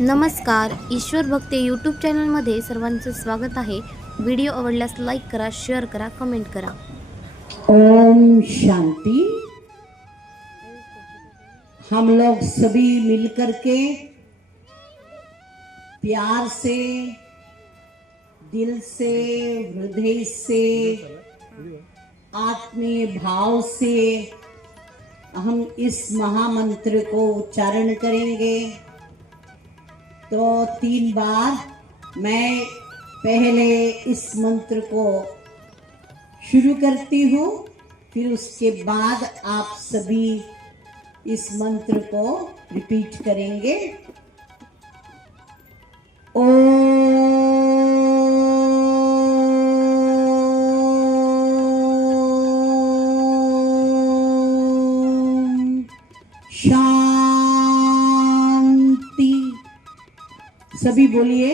नमस्कार. ईश्वर भक्ती यूट्यूब चॅनलमध्ये सर्वांचं स्वागत आहे. व्हिडिओ आवडल्यास लाईक करा, शेअर करा, कमेंट करा. ओम शांति। हम लोग सभी मिलकर के प्यार से, दिल से, हृदय से, आत्मीय भाव से हम इस महामंत्र को उच्चारण करेंगे। तो 3 बार मैं पहले इस मंत्र को शुरू करती हूँ, फिर उसके बाद आप सभी इस मंत्र को रिपीट करेंगे। शांति। सभी बोलिए।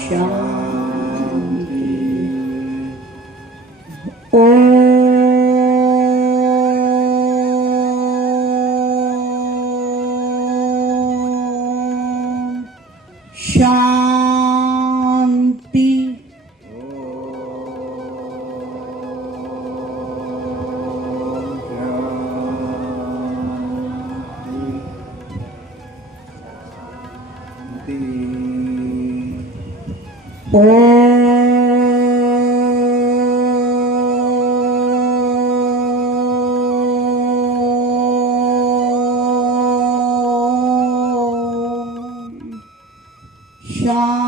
शांति। शांति।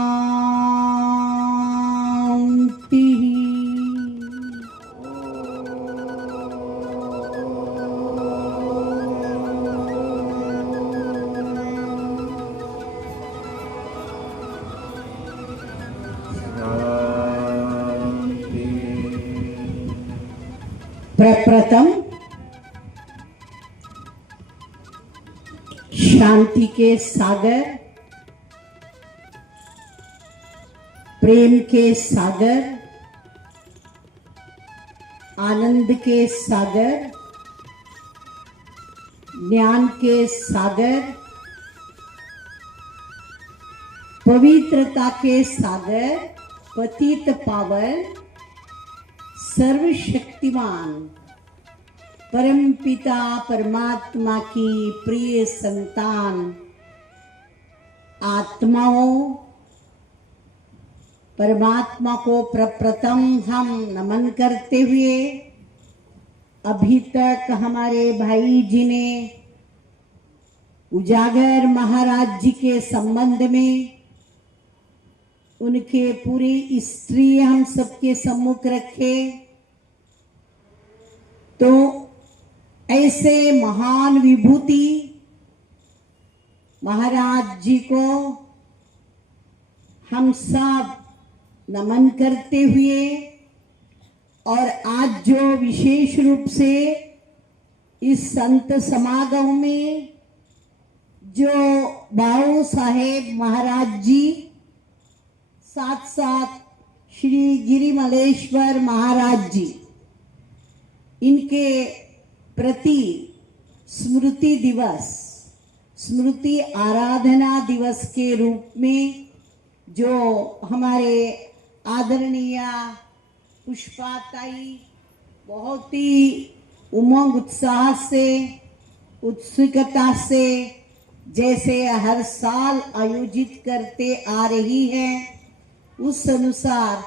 प्रप्रथम शांति के सागर, प्रेम के सागर, आनंद के सागर, ज्ञान के सागर, पवित्रता के सागर, पतित पावन, सर्वशक्तिमान परमपिता परमात्मा की प्रिय संतान आत्माओं, परमात्मा को प्रप्रथम हम नमन करते हुए, अभी तक हमारे भाई जी ने उजागर महाराज जी के संबंध में उनके पूरी हिस्ट्री हम सबके सम्मुख रखे। तो ऐसे महान विभूति महाराज जी को हम सब नमन करते हुए, और आज जो विशेष रूप से इस संत समागम में जो बाऊ साहेब महाराज जी, साथ साथ श्री गिरिमलेश्वर महाराज जी, इनके प्रति स्मृति दिवस, स्मृति आराधना दिवस के रूप में जो हमारे आदरणीय पुष्पाताई बहुत ही उमंग उत्साह से, उत्सुकता से जैसे हर साल आयोजित करते आ रही है, उस अनुसार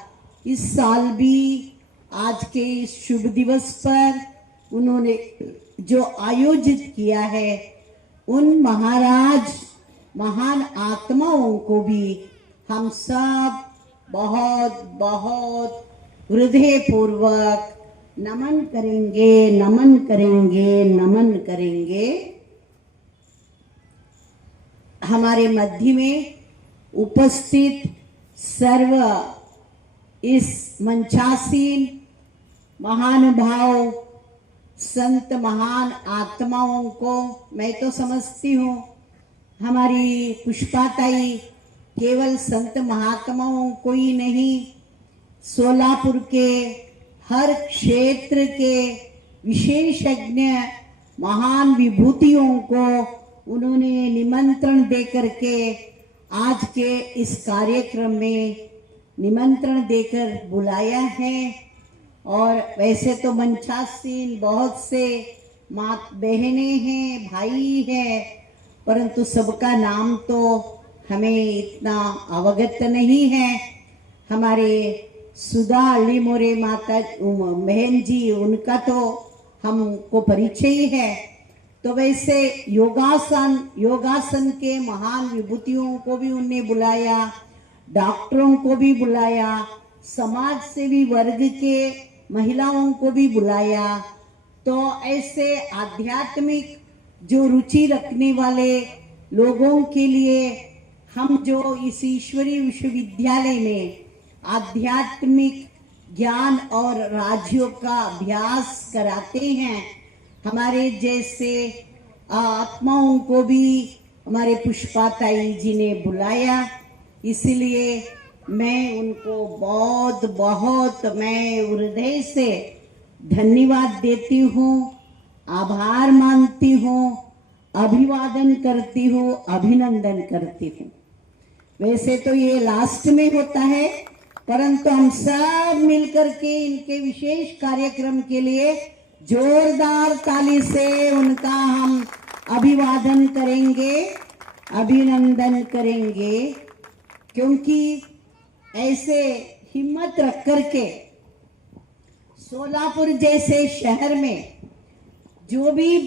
इस साल भी आज के इस शुभ दिवस पर उन्होंने जो आयोजित किया है, उन महाराज महान आत्माओं को भी हम सब बहुत बहुत हृदय पूर्वक नमन करेंगे, नमन करेंगे, नमन करेंगे। हमारे मध्य में उपस्थित सर्व इस मंचासीन महान भाव संत महान आत्माओं को मैं तो समझती हूँ, हमारी पुष्पाताई केवल संत महात्माओं को ही नहीं, सोलापुर के हर क्षेत्र के विशेषज्ञ महान विभूतियों को उन्होंने निमंत्रण दे करके आज के इस कार्यक्रम में निमंत्रण देकर बुलाया है। और वैसे तो मंचासीन बहुत से माँ बहनें हैं, भाई हैं, परंतु सबका नाम तो हमें इतना अवगत नहीं है। हमारे सुधा अलीमोरे माता बहन जी, उनका तो हमको परिचय ही है। तो वैसे योगासन के महान विभूतियों को भी उन्हें बुलाया, डॉक्टरों को भी बुलाया, समाज सेवी वर्ग के महिलाओं को भी बुलाया। तो ऐसे आध्यात्मिक जो रुचि रखने वाले लोगों के लिए हम जो इस ईश्वरीय विश्वविद्यालय में आध्यात्मिक ज्ञान और राजयोग का अभ्यास कराते हैं, हमारे जैसे आत्माओं को भी हमारे पुष्पाताई जी ने बुलाया। इसलिए मैं उनको बहुत बहुत मैं हृदय से धन्यवाद देती हूँ, आभार मानती हूँ, अभिवादन करती हूँ, अभिनंदन करती हूँ। वैसे तो ये लास्ट में होता है, परंतु हम सब मिलकर के इनके विशेष कार्यक्रम के लिए जोरदार ताली से उनका हम अभिवादन करेंगे, अभिनंदन करेंगे। क्योंकि ऐसे हिम्मत रख करके सोलापुर जैसे शहर में जो भी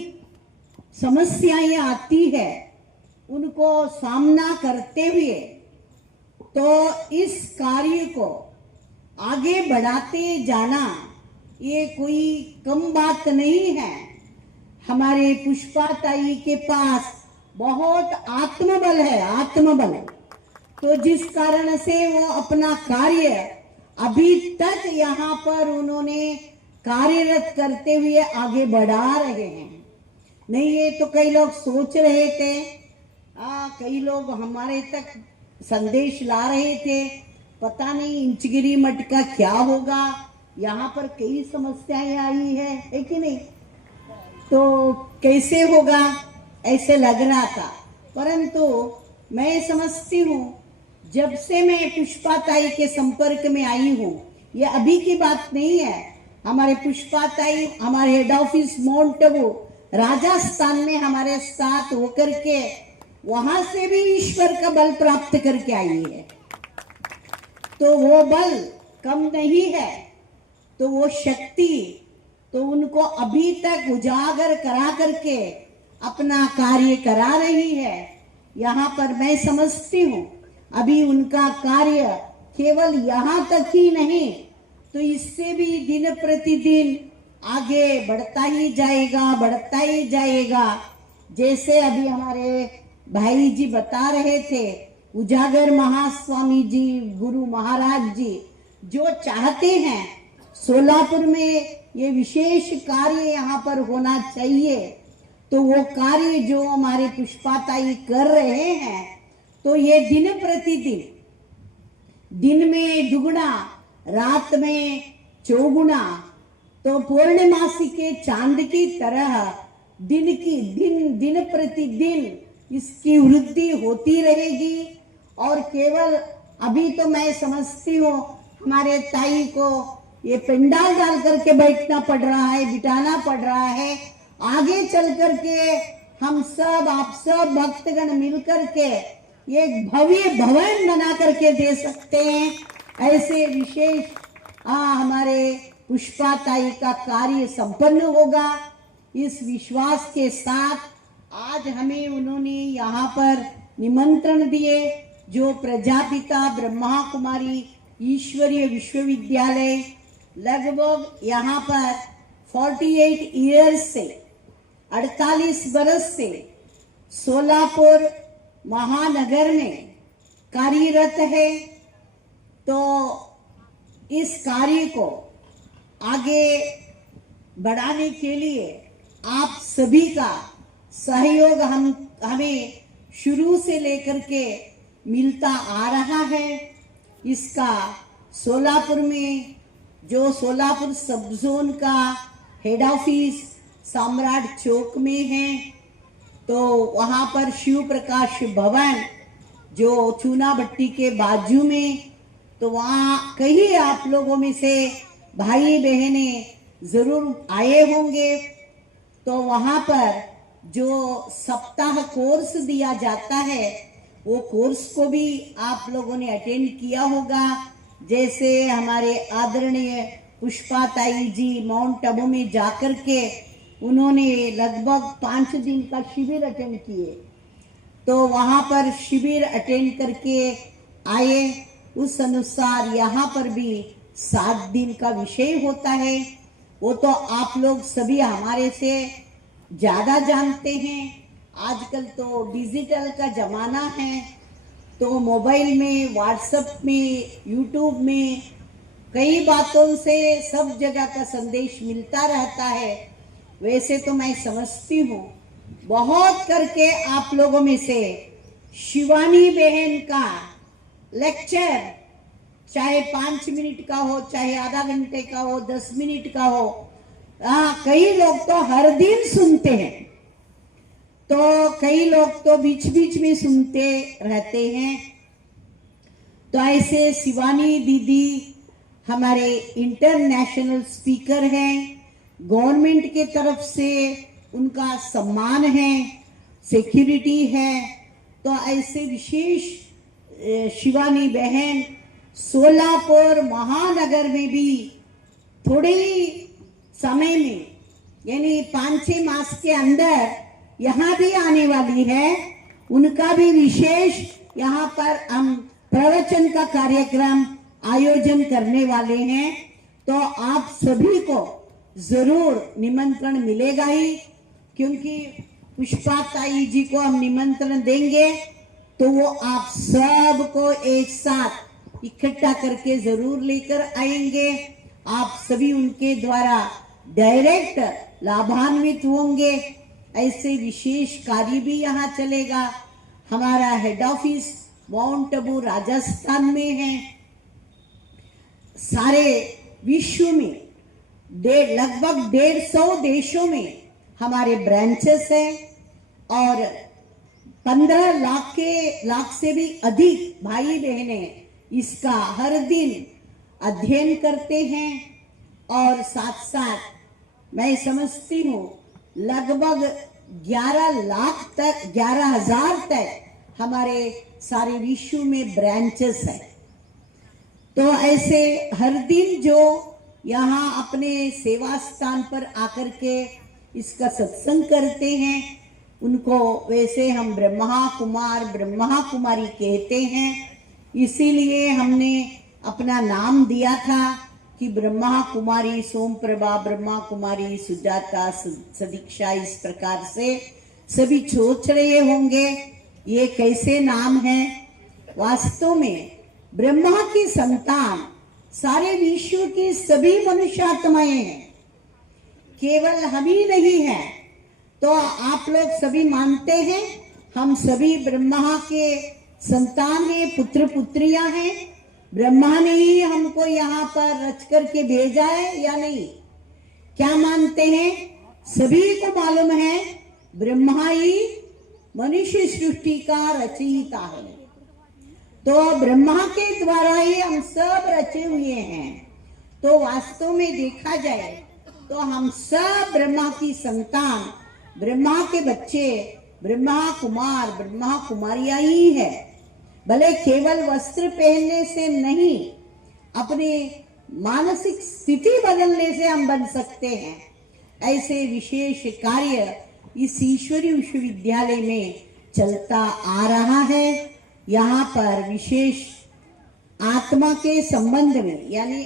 समस्याएं आती है उनको सामना करते हुए तो इस कार्य को आगे बढ़ाते जाना ये कोई कम बात नहीं है। हमारे पुष्पाताई के पास बहुत आत्मबल है, आत्मबल। तो जिस कारण से वो अपना कार्य अभी तक यहाँ पर उन्होंने कार्यरत करते हुए आगे बढ़ा रहे हैं। नहीं, ये तो कई लोग सोच रहे थे, कई लोग हमारे तक संदेश ला रहे थे, पता नहीं इंचगिरी मठ का क्या होगा, यहाँ पर कई समस्याएं आई है कि नहीं, तो कैसे होगा ऐसे लग रहा था। परंतु मैं समझती हूँ, जब से मैं पुष्पाताई के संपर्क में आई हूँ, ये अभी की बात नहीं है। हमारे पुष्पाताई हमारे head office mount Abu Rajasthan में हमारे साथ होकर के वहां से भी ईश्वर का बल प्राप्त करके आई है। तो वो बल कम नहीं है, तो वो शक्ति तो उनको अभी तक उजागर करा करके अपना कार्य करा रही है। यहाँ पर मैं समझती हूँ अभी उनका कार्य केवल यहाँ तक ही नहीं, तो इससे भी दिन प्रतिदिन आगे बढ़ता ही जाएगा, बढ़ता ही जाएगा। जैसे अभी हमारे भाई जी बता रहे थे, उजागर महास्वामी जी, गुरु महाराज जी जो चाहते हैं सोलापुर में ये विशेष कार्य यहाँ पर होना चाहिए, तो वो कार्य जो हमारे पुष्पाताई कर रहे हैं, तो ये दिन प्रतिदिन, दिन में दुगुना, रात में चौगुना, तो पूर्णमासी के चांद की तरह दिन प्रतिदिन इसकी वृद्धि होती रहेगी। और केवल अभी तो मैं समझती हूँ हमारे ताई को ये पंडाल डाल करके बैठना पड़ रहा है, बिठाना पड़ रहा है। आगे चल करके हम सब, आप सब भक्तगण मिलकर के ये भव्य भवन बना करके दे सकते हैं। ऐसे विशेष हमारे पुष्पाताई का कार्य संपन्न होगा, इस विश्वास के साथ आज हमें उन्होंने यहाँ पर निमंत्रण दिए। जो प्रजापिता ब्रह्मा कुमारी ईश्वरीय विश्वविद्यालय लगभग यहाँ पर 48 ईयर्स से, 48 बरस से सोलापुर महानगर में कार्यरत है, तो इस कार्य को आगे बढ़ाने के लिए आप सभी का सहयोग हमें शुरू से लेकर के मिलता आ रहा है। इसका सोलापुर में जो सोलापुर सब जोन का हेड ऑफिस सम्राट चौक में है, तो वहाँ पर शिव प्रकाश भवन जो चूना भट्टी के बाजू में, तो वहाँ कई आप लोगों में से भाई बहने जरूर आए होंगे। तो वहाँ पर जो सप्ताह कोर्स दिया जाता है वो कोर्स को भी आप लोगों ने अटेंड किया होगा। जैसे हमारे आदरणीय पुष्पा ताई जी माउंट आबू में जाकर के उन्होंने लगभग 5 दिन का शिविर अटेंड किए, तो वहाँ पर शिविर अटेंड करके आए। उस अनुसार यहाँ पर भी 7 दिन का विषय होता है। वो तो आप लोग सभी हमारे से ज़्यादा जानते हैं। आजकल तो डिजिटल का ज़माना है, तो मोबाइल में, व्हाट्सएप में, यूट्यूब में कई बातों से सब जगह का संदेश मिलता रहता है। वैसे तो मैं समझती हूँ बहुत करके आप लोगों में से शिवानी बहन का लेक्चर चाहे 5 मिनट का हो, चाहे आधा घंटे का हो, 10 मिनट का हो, कई लोग तो हर दिन सुनते हैं, तो कई लोग तो बीच बीच में सुनते रहते हैं। तो ऐसे शिवानी दीदी हमारे इंटरनेशनल स्पीकर हैं, गवर्नमेंट के तरफ से उनका सम्मान है, सिक्योरिटी है। तो ऐसे विशेष शिवानी बहन सोलापुर महानगर में भी थोड़े ही समय में यानी 5-6 मास के अंदर यहाँ भी आने वाली है। उनका भी विशेष यहाँ पर हम प्रवचन का कार्यक्रम आयोजन करने वाले हैं, तो आप सभी को जरूर निमंत्रण मिलेगा ही, क्योंकि पुष्पा ताई जी को हम निमंत्रण देंगे तो वो आप सब को एक साथ इकट्ठा करके जरूर लेकर आएंगे। आप सभी उनके द्वारा डायरेक्ट लाभान्वित होंगे। ऐसे विशेष कार्य भी यहाँ चलेगा। हमारा head office mount Abu Rajasthan में है। सारे विश्व में लगभग 150 देशों में हमारे ब्रांचेस हैं और 15 लाख से भी अधिक भाई बहने इसका हर दिन अध्ययन करते हैं। और साथ साथ मैं समझती हूँ लगभग 11,000 तक हमारे सारे विश्व में ब्रांचेस है। तो ऐसे हर दिन जो यहाँ अपने सेवा स्थान पर आकर के इसका सत्संग करते हैं उनको वैसे हम ब्रह्मा कुमार ब्रह्मा कुमारी कहते हैं। इसीलिए हमने अपना नाम दिया था कि ब्रह्मा कुमारी सोमप्रभा, ब्रह्मा कुमारी सुजाता, सदीक्षा। इस प्रकार से सभी सोच रहे होंगे ये कैसे नाम है। वास्तव में ब्रह्मा की संतान सारे विश्व की सभी मनुष्यात्माएं हैं, केवल हम ही नहीं है। तो आप लोग सभी मानते हैं हम सभी ब्रह्मा के संतान हैं, पुत्र पुत्रियां हैं। ब्रह्मा ने ही हमको यहाँ पर रच करके भेजा है या नहीं? क्या मानते हैं? सभी को मालूम है ब्रह्मा ही मनुष्य सृष्टि का रचयिता है। तो ब्रह्मा के द्वारा ही हम सब रचे हुए हैं। तो वास्तव में देखा जाए तो हम सब ब्रह्मा की संतान, ब्रह्मा के बच्चे, ब्रह्मा कुमार ब्रह्मा कुमारियां ही है। भले केवल वस्त्र पहनने से नहीं, अपने मानसिक स्थिति बदलने से हम बन सकते हैं। ऐसे विशेष कार्य इस ईश्वरीय विश्वविद्यालय में चलता आ रहा है। यहाँ पर विशेष आत्मा के संबंध में यानी